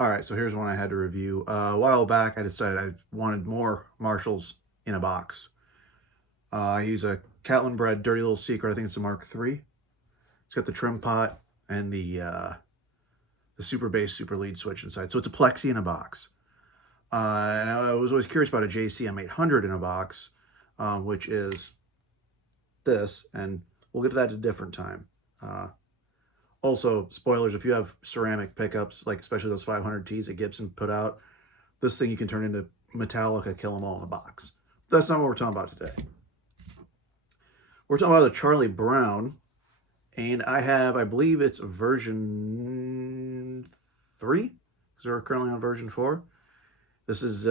All right, so here's one I had to review. A while back, I decided I wanted more Marshalls in a box. I use a Catlin bred Dirty Little Secret. I think it's a Mark III. It's got the trim pot and the super bass, super lead switch inside. So it's a plexi in a box. And I was always curious about a JCM 800 in a box, which is this, and we'll get to that at a different time. Also, spoilers, if you have ceramic pickups, like especially those 500Ts that Gibson put out, this thing you can turn into Metallica, kill them all in a box. That's not what we're talking about today. We're talking about a Charlie Brown, and I believe it's version 3, because we're currently on version 4. This is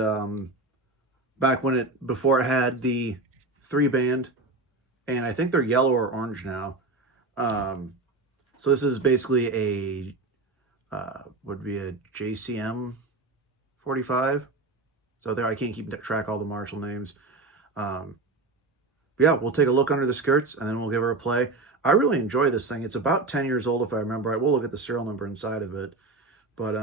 back before it had the 3-band, and I think they're yellow or orange now. So this is basically would be a JCM 45. So there, I can't keep track all the Marshall names. But yeah, we'll take a look under the skirts and then we'll give her a play. I really enjoy this thing. It's about 10 years old if I remember right. We'll look at the serial number inside of it. But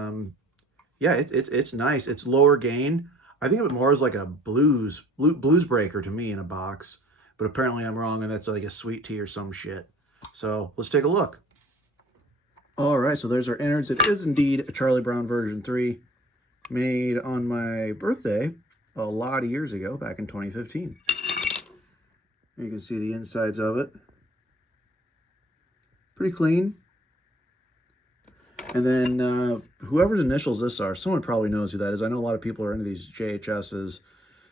yeah, it's nice. It's lower gain. I think of it more as like a blues breaker to me in a box. But apparently I'm wrong, and that's like a sweet tea or some shit. So let's take a look. All right, so there's our innards. It is indeed a Charlie Brown version 3, made on my birthday a lot of years ago, back in 2015. You can see the insides of it. Pretty clean. And then whoever's initials this are, someone probably knows who that is. I know a lot of people are into these JHSs,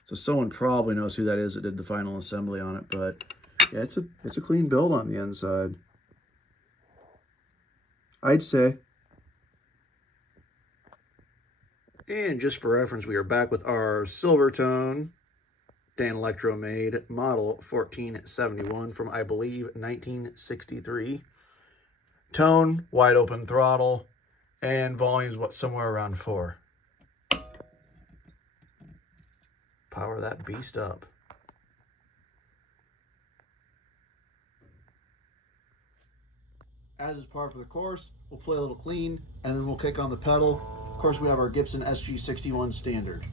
so someone probably knows who that is that did the final assembly on it. But yeah, it's a clean build on the inside, I'd say. And just for reference, we are back with our Silvertone Dan Electro made model 1471 from, I believe, 1963. Tone, wide open throttle, and volume's somewhere around 4. Power that beast up. As is par for the course, we'll play a little clean, and then we'll kick on the pedal. Of course, we have our Gibson SG61 standard.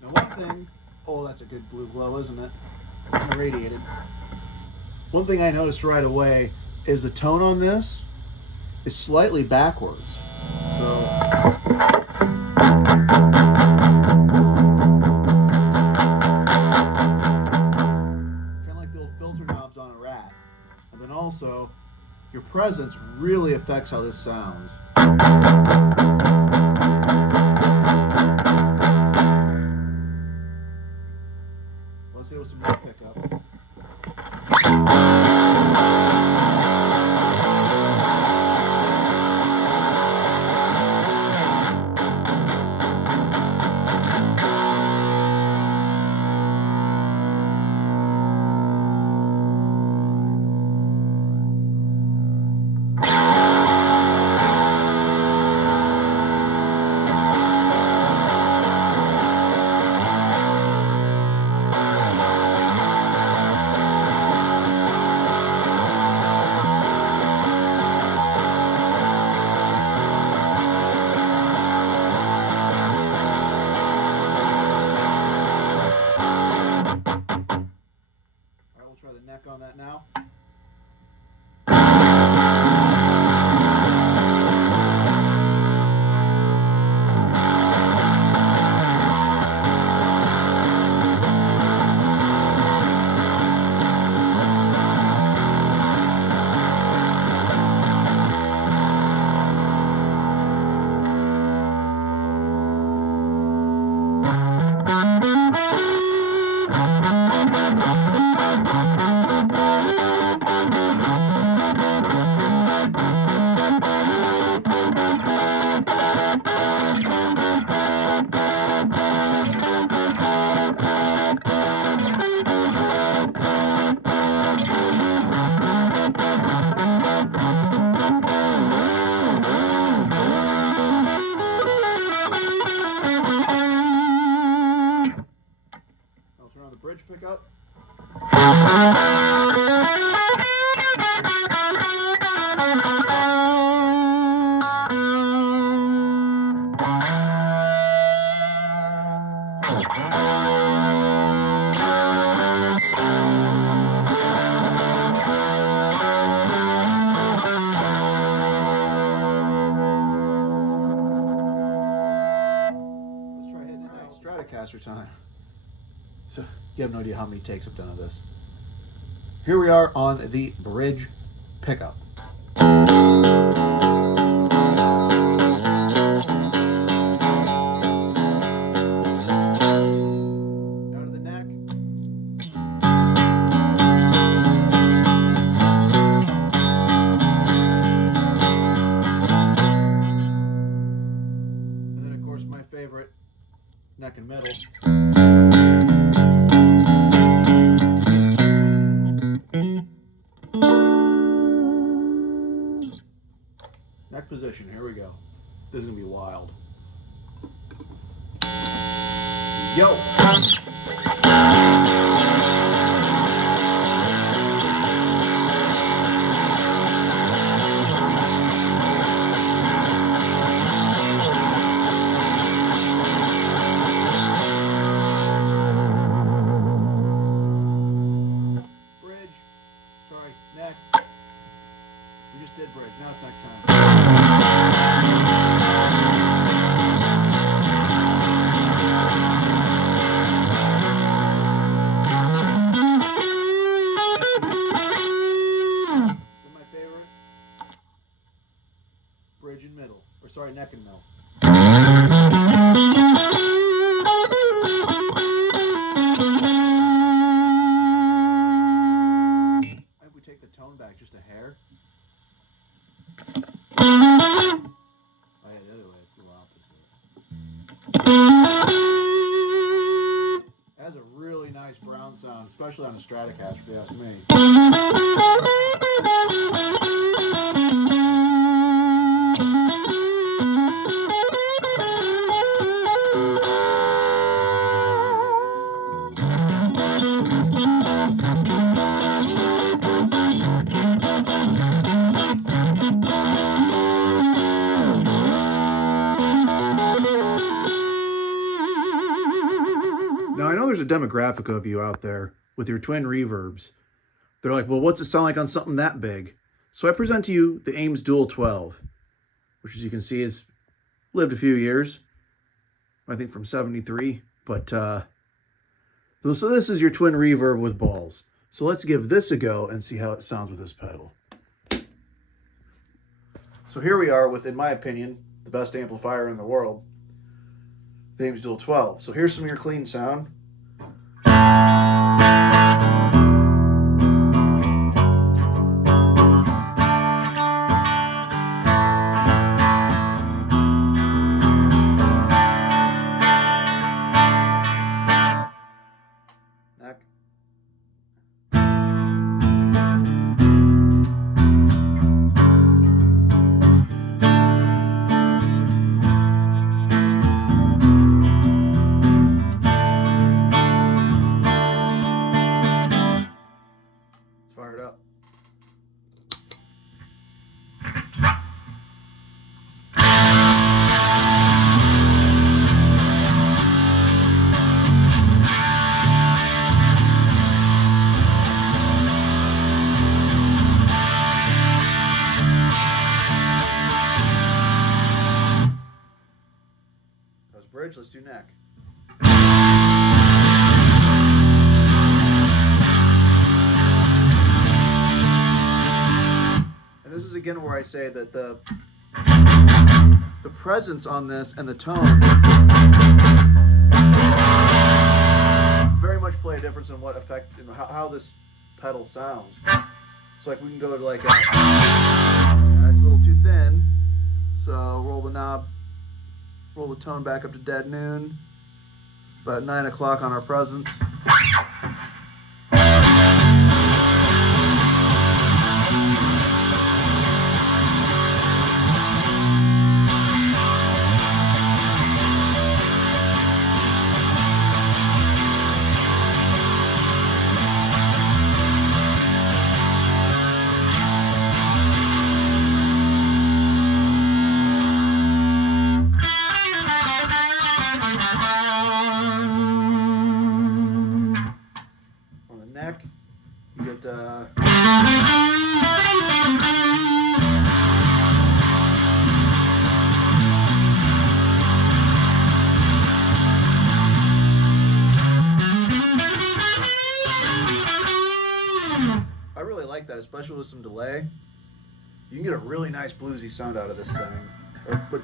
Now one thing, oh, that's a good blue glow, isn't it? Irradiated. One thing I noticed right away is the tone on this is slightly backwards. So kind of like the old filter knobs on a Rat. And then also, your presence really affects how this sounds. Let's hit it with some more pickup. Try the neck on that now. pickup. Stratocaster time. So you have no idea how many takes I've done of this. Here we are on the bridge pickup. Down to the neck. And then of course my favorite, neck and middle. Neck position, here we go. This is gonna be wild. Yo! Neck. We just did bridge. Now it's neck time. Then my favorite, bridge and middle. Or sorry, neck and middle. Take the tone back just a hair. Oh yeah, the other way, it's the opposite. That has a really nice brown sound, especially on a Stratocaster, if you ask me. Now, I know there's a demographic of you out there with your twin reverbs. They're like, well, what's it sound like on something that big? So I present to you the Ames Dual 12, which as you can see has lived a few years. I think from 73. But, so this is your twin reverb with balls. So let's give this a go and see how it sounds with this pedal. So here we are with, in my opinion, the best amplifier in the world. The Ames Dual 12. So here's some of your clean sound. Neck. Fire it up. That was bridge, let's do neck. This is again where I say that the presence on this and the tone very much play a difference in what effect and how this pedal sounds. So like we can go to like that's a little too thin, so roll the knob, roll the tone back up to dead noon, about 9 o'clock on our presence. I really like that, especially with some delay. You can get a really nice bluesy sound out of this thing. But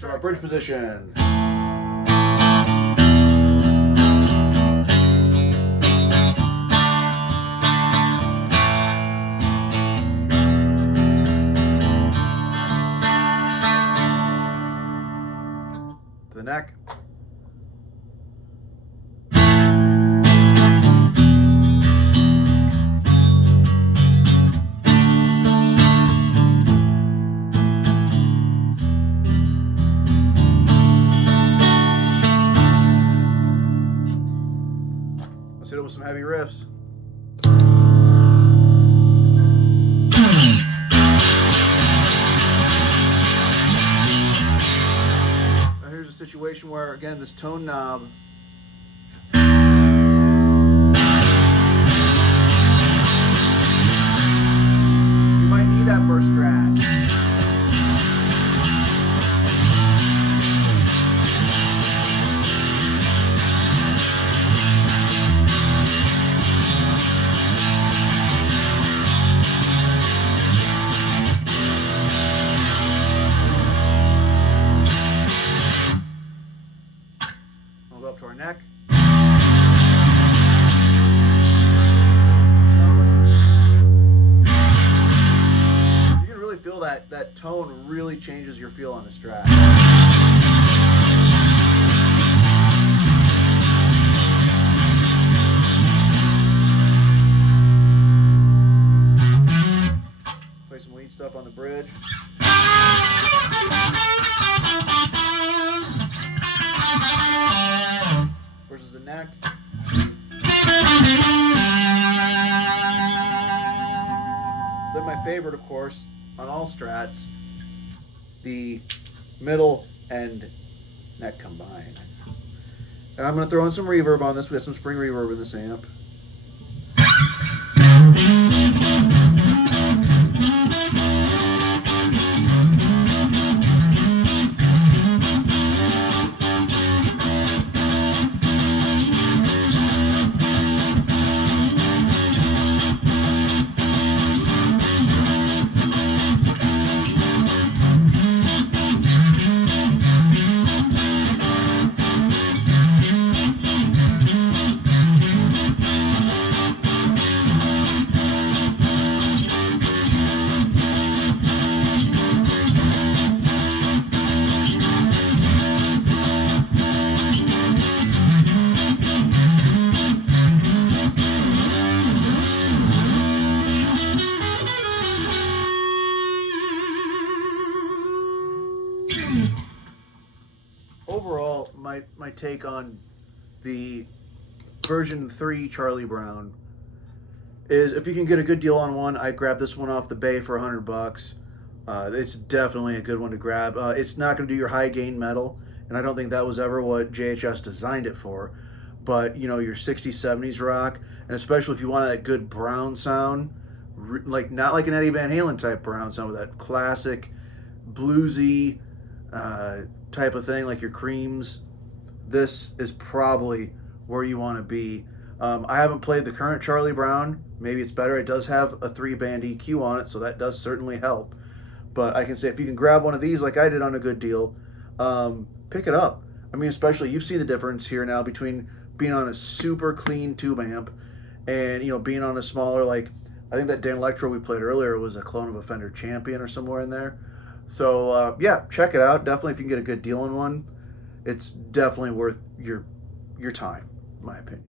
so our bridge position. To the neck. Let's hit it with some heavy riffs. Now here's a situation where, again, this tone knob, you might need that first strat. We'll go up to our neck. Tone. You can really feel that tone really changes your feel on the strat. Play some lead stuff on the bridge. Versus the neck. Then my favorite, of course, on all strats, the middle and neck combined. And I'm going to throw in some reverb on this. We have some spring reverb in this amp. Overall, my take on the version 3 Charlie Brown is, if you can get a good deal on one, I'd grab this one off the bay for $100. It's definitely a good one to grab. It's not going to do your high gain metal, and I don't think that was ever what JHS designed it for. But you know, your 60s, 70s rock, and especially if you want that good brown sound, like not like an Eddie Van Halen type brown sound, with that classic bluesy type of thing, like your Creams, this is probably where you want to be. I haven't played the current Charlie Brown. Maybe it's better. It does have a 3-band EQ on it, so that does certainly help. But I can say, if you can grab one of these like I did on a good deal, pick it up. I mean, especially, you see the difference here now between being on a super clean tube amp and, you know, being on a smaller, like, I think that Dan Electro we played earlier was a clone of a Fender Champion or somewhere in there. So yeah, check it out. Definitely, if you can get a good deal on one, it's definitely worth your time, in my opinion.